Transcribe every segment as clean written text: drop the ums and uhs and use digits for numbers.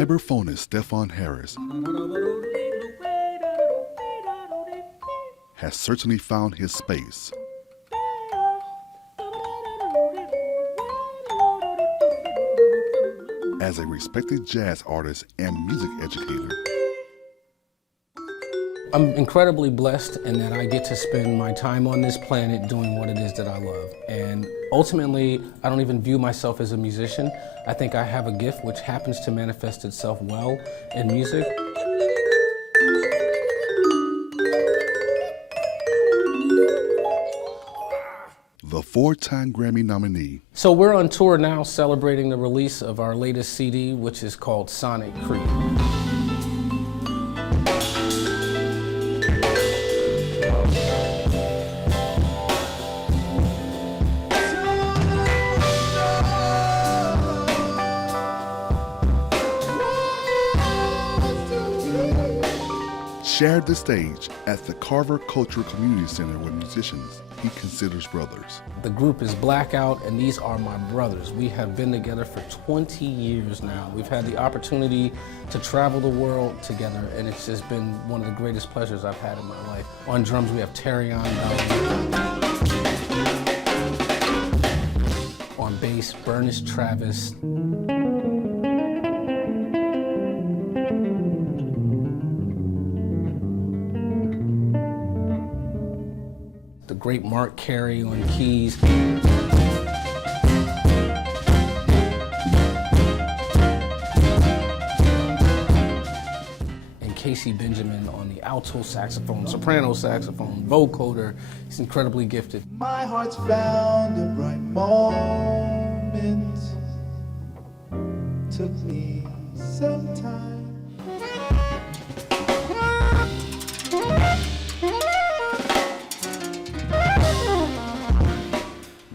vibraphonist Stefon Harris has certainly found his space. As a respected jazz artist and music educator. I'm incredibly blessed in that I get to spend my time on this planet doing what it is that I love. And ultimately, I don't even view myself as a musician. I think I have a gift which happens to manifest itself well in music. The four-time Grammy nominee. So we're on tour now celebrating the release of our latest CD, which is called Sonic Creep. Shared the stage at the Carver Cultural Community Center with musicians he considers brothers. The group is Blackout, and these are my brothers. We have been together for 20 years now. We've had the opportunity to travel the world together, and it's just been one of the greatest pleasures I've had in my life. On drums, we have Terry on. On bass, Bernice Travis. The great Mark Carey on keys. And Casey Benjamin on the alto saxophone, soprano saxophone, vocoder. He's incredibly gifted. My heart's found a right moment. Took me some time.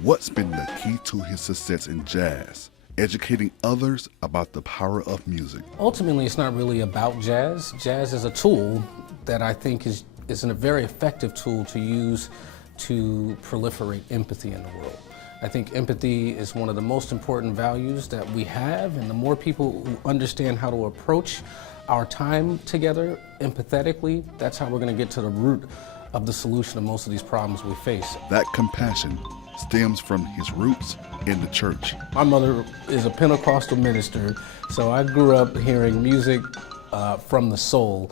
What's been the key to his success in jazz? Educating others about the power of music. Ultimately, it's not really about jazz. Jazz is a tool that I think is a very effective tool to use to proliferate empathy in the world. I think empathy is one of the most important values that we have, and the more people who understand how to approach our time together empathetically, that's how we're going to get to the root of the solution of most of these problems we face. That compassion stems from his roots in the church. My mother is a Pentecostal minister, so I grew up hearing music from the soul.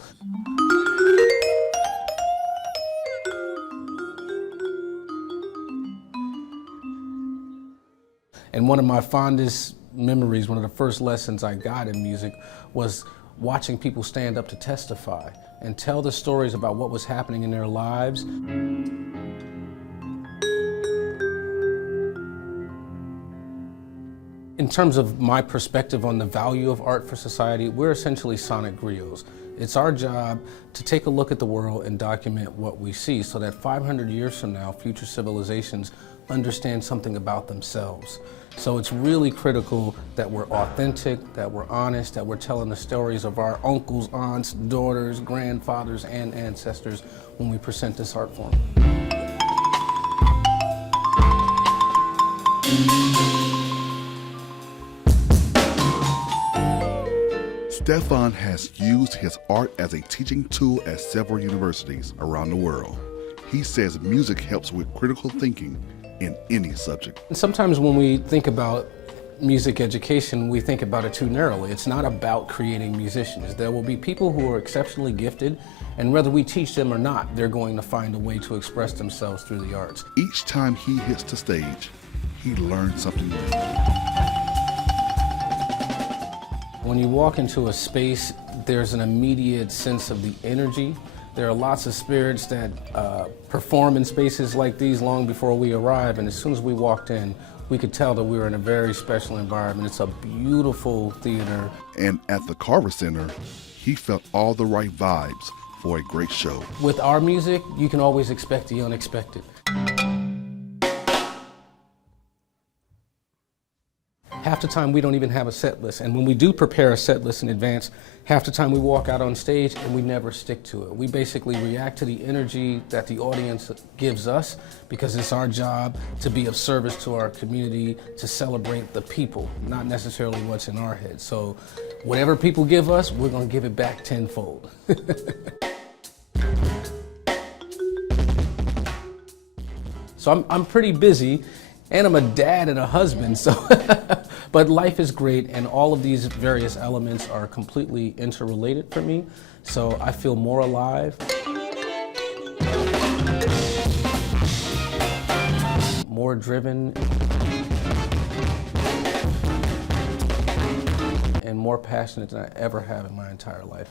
And one of my fondest memories, one of the first lessons I got in music was watching people stand up to testify and tell the stories about what was happening in their lives. In terms of my perspective on the value of art for society, we're essentially sonic griots. It's our job to take a look at the world and document what we see so that 500 years from now, future civilizations understand something about themselves. So it's really critical that we're authentic, that we're honest, that we're telling the stories of our uncles, aunts, daughters, grandfathers, and ancestors when we present this art form. Stefon has used his art as a teaching tool at several universities around the world. He says music helps with critical thinking in any subject. And sometimes when we think about music education, we think about it too narrowly. It's not about creating musicians. There will be people who are exceptionally gifted, and whether we teach them or not, they're going to find a way to express themselves through the arts. Each time he hits the stage, he learns something new. When you walk into a space, there's an immediate sense of the energy. There are lots of spirits that perform in spaces like these long before we arrive, and as soon as we walked in, we could tell that we were in a very special environment. It's a beautiful theater. And at the Carver Center, he felt all the right vibes for a great show. With our music, you can always expect the unexpected. Half the time we don't even have a set list, and when we do prepare a set list in advance, half the time we walk out on stage and we never stick to it. We basically react to the energy that the audience gives us because it's our job to be of service to our community, to celebrate the people, not necessarily what's in our heads. So whatever people give us, we're gonna give it back tenfold. So I'm pretty busy, and I'm a dad and a husband, so but life is great, and all of these various elements are completely interrelated for me, so I feel more alive, more driven, and more passionate than I ever have in my entire life.